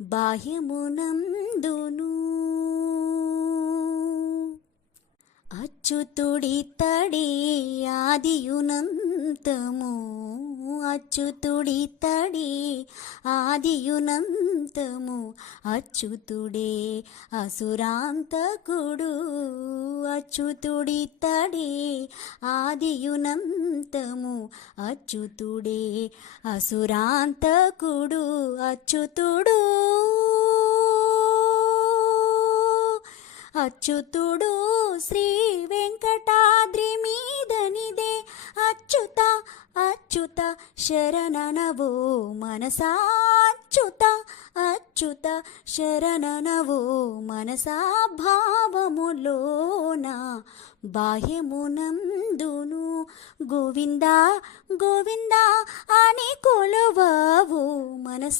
బాహ్యమునందును. అచ్యుతుడితడే ఆదియునంతము, అచ్యుతుడితడే ఆదియునంతము, అచ్యుతుడే అసురాంతకుడు, అచ్యుతుడితడే ఆదియునంతము, అచ్యుతుడే అసురాంతకుడు. అచ్యుతుడు అచ్యుతుడు శ్రీ వెంకటాద్రి మీదనిదే, అచ్యుత అచ్యుత శరణనవో మనసా, అచ్యుత అచ్యుత శరణనవో మనసా, భావములోన బాహ్యమునందును. గోవిందా గోవిందా అని కొలువవు మనసా.